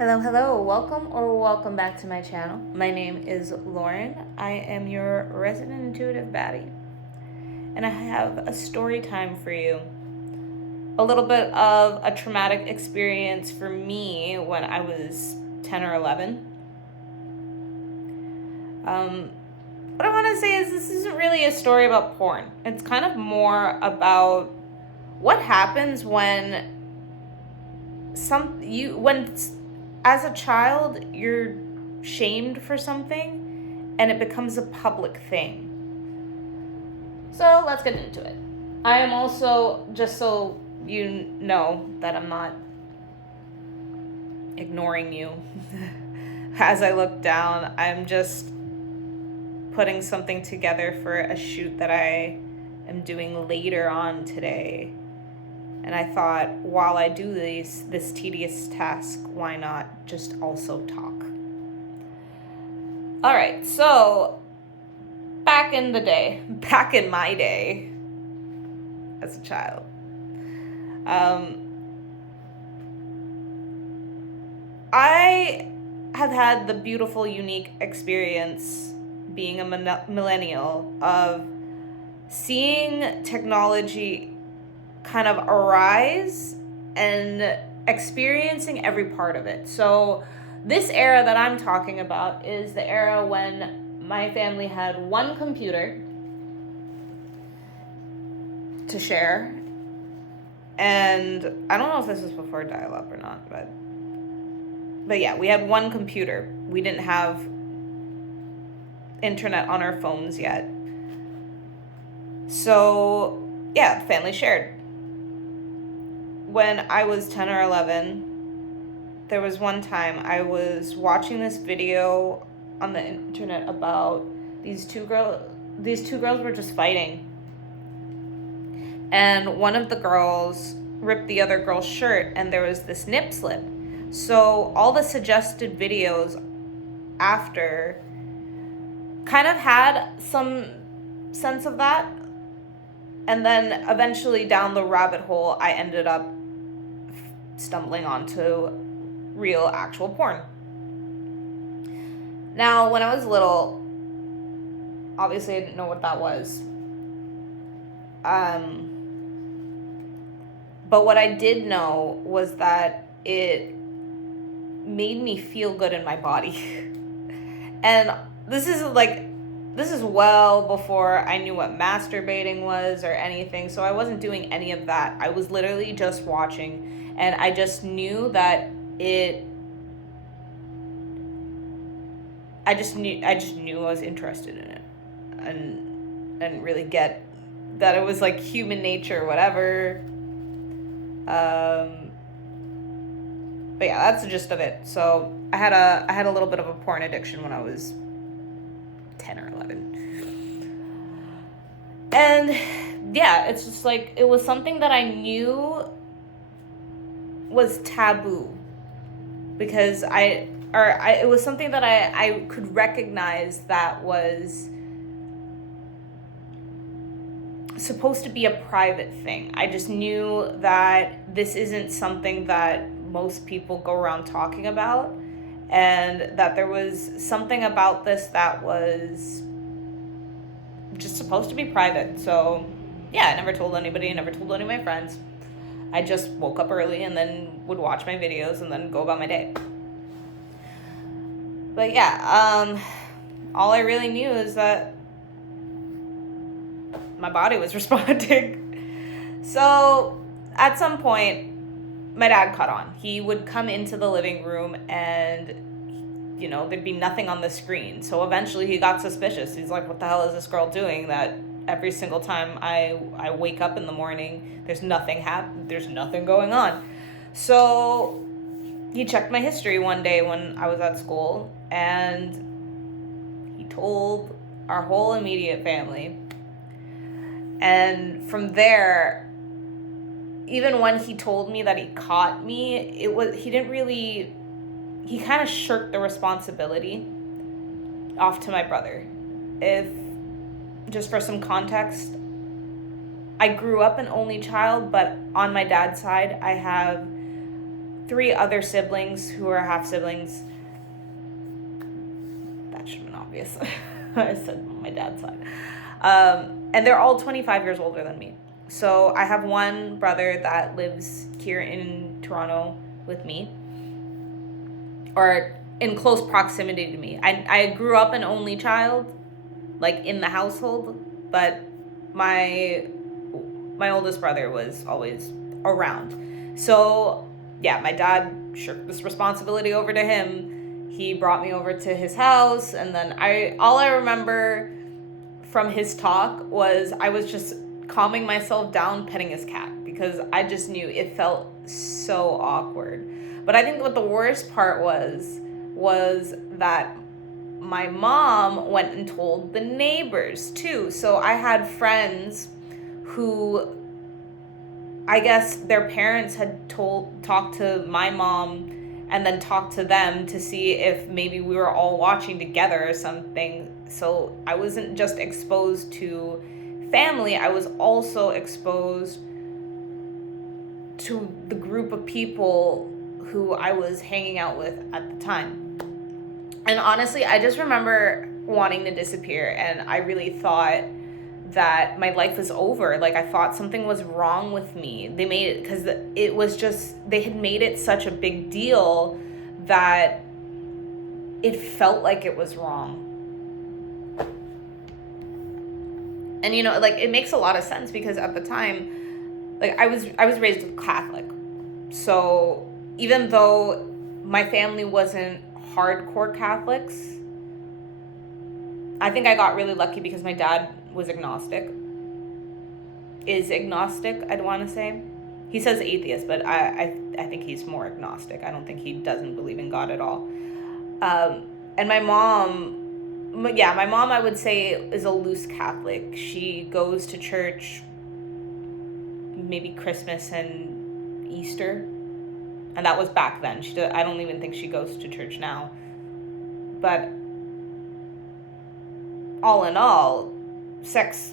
Hello, welcome back to my channel. My name is Lauren. I am your resident intuitive baddie, and I have a story time for you. A little bit of a traumatic experience for me when I was 10 or 11. What I want to say is this isn't really a story about porn. It's kind of more about what happens when as a child, you're shamed for something and it becomes a public thing. So let's get into it. I am also, just so you know that I'm not ignoring you as I look down, I'm just putting something together for a shoot that I am doing later on today. And I thought, while I do this tedious task, why not just also talk? All right, so back in my day, as a child, I have had the beautiful, unique experience being a millennial of seeing technology kind of arise and experiencing every part of it. So this era that I'm talking about is the era when my family had one computer to share. And I don't know if this was before dial-up or not, but yeah, we had one computer. We didn't have internet on our phones yet. So yeah, the family shared. When I was 10 or 11, there was one time I was watching this video on the internet about these two girls were just fighting. And one of the girls ripped the other girl's shirt and there was this nip slip. So all the suggested videos after kind of had some sense of that. And then eventually down the rabbit hole, I ended up stumbling onto real, actual porn. Now, when I was little, obviously I didn't know what that was. But what I did know was that it made me feel good in my body. And this is well before I knew what masturbating was or anything, so I wasn't doing any of that. I was literally just watching, and I just knew that I just knew I was interested in it, and I didn't really get that it was like human nature, whatever. But yeah, that's the gist of it. So I had a little bit of a porn addiction when I was 10 or 11. And yeah, it's just like, it was something that I knew was taboo because it was something that I could recognize that was supposed to be a private thing. I just knew that this isn't something that most people go around talking about, and that there was something about this that was just supposed to be private. So yeah, I never told anybody, never told any of my friends. I just woke up early and then would watch my videos and then go about my day. But yeah, all I really knew is that my body was responding. So at some point, my dad caught on. He would come into the living room and, there'd be nothing on the screen. So eventually he got suspicious. He's like, what the hell is this girl doing that every single time I wake up in the morning, there's nothing going on. So he checked my history one day when I was at school, and he told our whole immediate family. And from there, even when he told me that he caught me, he kind of shirked the responsibility off to my brother. Just for some context, I grew up an only child, but on my dad's side, I have 3 other siblings who are half siblings. That should have been obvious. I said my dad's side. And they're all 25 years older than me. So I have one brother that lives here in Toronto with me, or in close proximity to me. I grew up an only child, like in the household, but my oldest brother was always around. So yeah, my dad shirked this responsibility over to him. He brought me over to his house, and then all I remember from his talk was I was just calming myself down, petting his cat, because I just knew it felt so awkward. But I think what the worst part was that my mom went and told the neighbors too. So I had friends who, I guess their parents had talked to my mom and then talked to them to see if maybe we were all watching together or something. So I wasn't just exposed to family, I was also exposed to the group of people who I was hanging out with at the time. And honestly, I just remember wanting to disappear, and I really thought that my life was over. Like, I thought something was wrong with me. They made it, because it was just, they had made it such a big deal that it felt like it was wrong. And, you know, like, it makes a lot of sense, because at the time, like, I was raised Catholic. So even though my family wasn't hardcore Catholics, I think I got really lucky because my dad was agnostic. Is agnostic, I'd want to say. He says atheist, but I think he's more agnostic. I don't think he doesn't believe in God at all. And my mom, I would say, is a loose Catholic. She goes to church maybe Christmas and Easter. And that was back then. I don't even think she goes to church now. But all in all, sex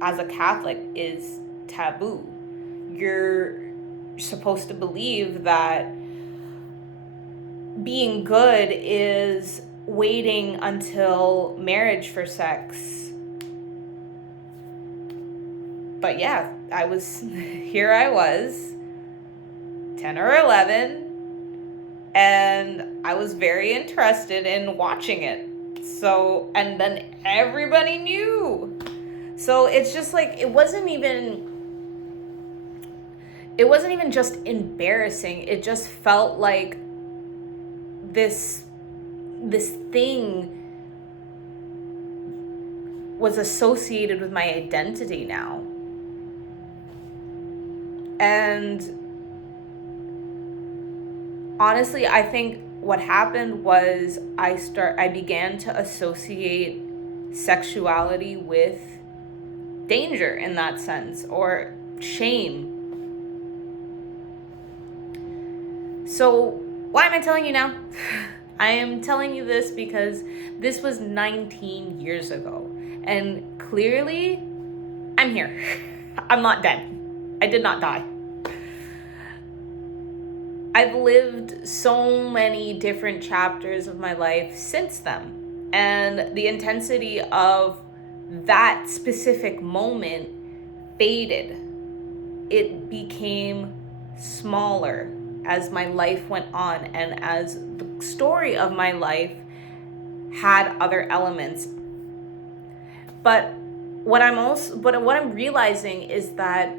as a Catholic is taboo. You're supposed to believe that being good is waiting until marriage for sex. But yeah, here I was, 10 or 11, and I was very interested in watching it. So, and then everybody knew. So it's just like, it wasn't even just embarrassing. It just felt like this thing was associated with my identity now. And honestly, I think what happened was I began to associate sexuality with danger in that sense, or shame. So why am I telling you now? I am telling you this because this was 19 years ago, and clearly I'm here. I'm not dead. I did not die. I've lived so many different chapters of my life since then, and the intensity of that specific moment faded. It became smaller as my life went on, and as the story of my life had other elements. But what I'm realizing is that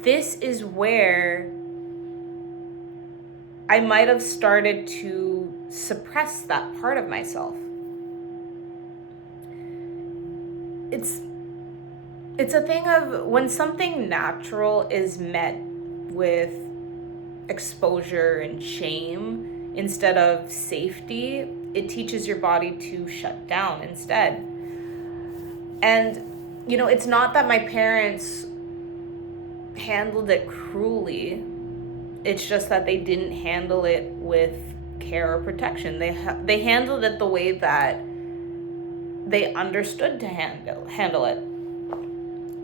this is where I might have started to suppress that part of myself. It's a thing of when something natural is met with exposure and shame instead of safety, it teaches your body to shut down instead. And, you know, it's not that my parents handled it cruelly. It's just that they didn't handle it with care or protection. They handled it the way that they understood to handle it.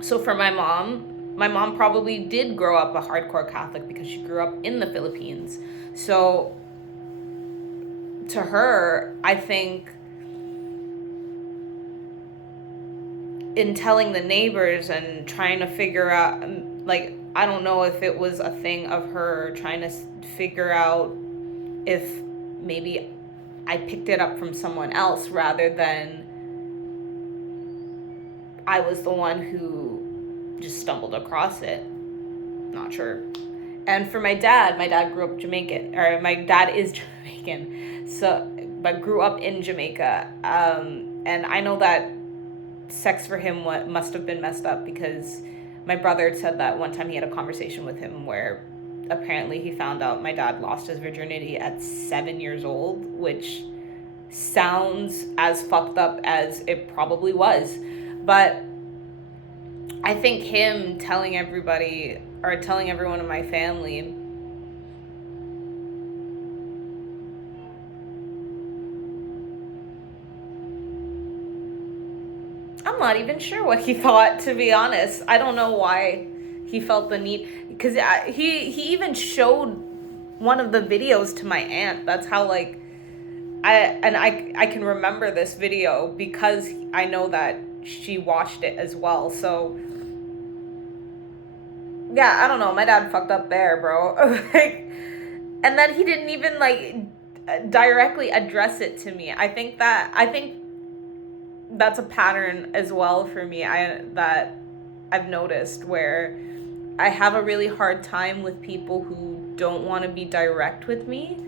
So for my mom, My mom probably did grow up a hardcore Catholic because she grew up in the Philippines. So to her, I think in telling the neighbors and trying to figure out, like, I don't know if it was a thing of her trying to figure out if maybe I picked it up from someone else rather than I was the one who just stumbled across it. Not sure. And for my dad grew up Jamaican, or my dad is Jamaican, so, but grew up in Jamaica. And I know that sex for him must have been messed up, because my brother said that one time he had a conversation with him where apparently he found out my dad lost his virginity at 7 years old, which sounds as fucked up as it probably was. But I think him telling everybody, or telling everyone in my family, I'm not even sure what he thought, to be honest. I don't know why he felt the need, because he even showed one of the videos to my aunt. That's how, like, I can remember this video because I know that she watched it as well. So yeah, I don't know, my dad fucked up there, bro. Like, and then he didn't even, like, directly address it to me. I think that's a pattern as well for me, that I've noticed, where I have a really hard time with people who don't want to be direct with me.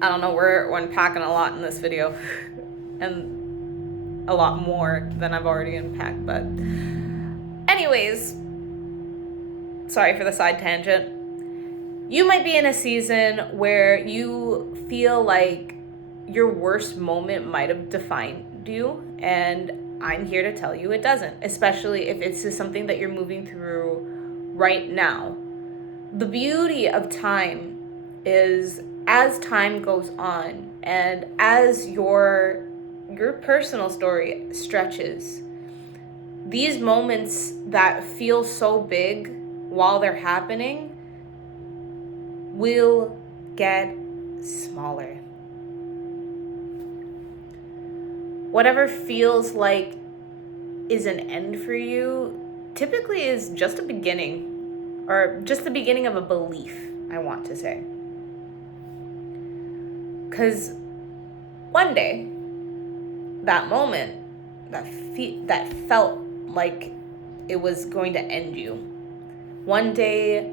I don't know, we're unpacking a lot in this video and a lot more than I've already unpacked, but anyways, sorry for the side tangent. You might be in a season where you feel like your worst moment might have defined you, and I'm here to tell you it doesn't, especially if it's just something that you're moving through right now. The beauty of time is, as time goes on and as your personal story stretches, these moments that feel so big while they're happening will get smaller. Whatever feels like is an end for you typically is just a beginning, or just the beginning of a belief, I want to say. Because one day, that moment that felt like it was going to end you, one day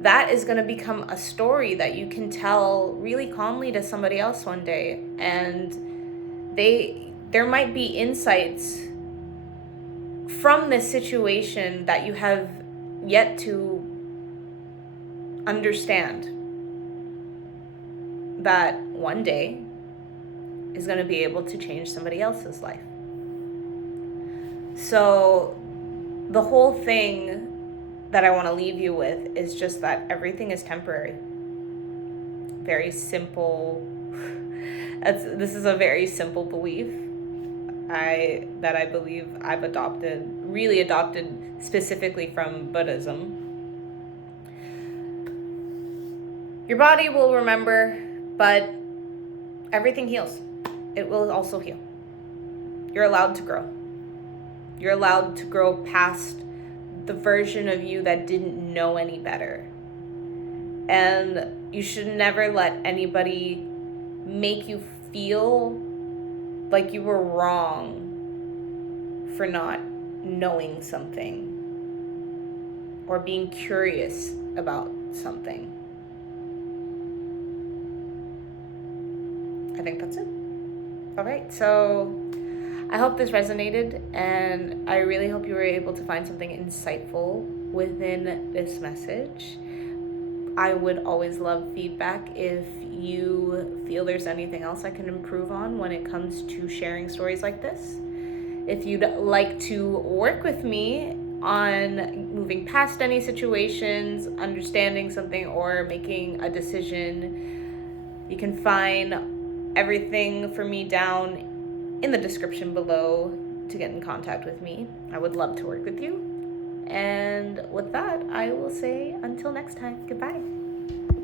that is going to become a story that you can tell really calmly to somebody else one day, and there might be insights from this situation that you have yet to understand, that one day is going to be able to change somebody else's life. So the whole thing that I want to leave you with is just that everything is temporary. Very simple. This is a very simple belief that I believe I've really adopted specifically from Buddhism. Your body will remember, but everything heals. It will also heal. You're allowed to grow. You're allowed to grow past the version of you that didn't know any better. And you should never let anybody make you feel like you were wrong for not knowing something or being curious about something. I think that's it. All right, so I hope this resonated, and I really hope you were able to find something insightful within this message. I would always love feedback if you feel there's anything else I can improve on when it comes to sharing stories like this. If you'd like to work with me on moving past any situations, understanding something, or making a decision, you can find everything for me down in the description below to get in contact with me. I would love to work with you. And with that, I will say until next time, goodbye.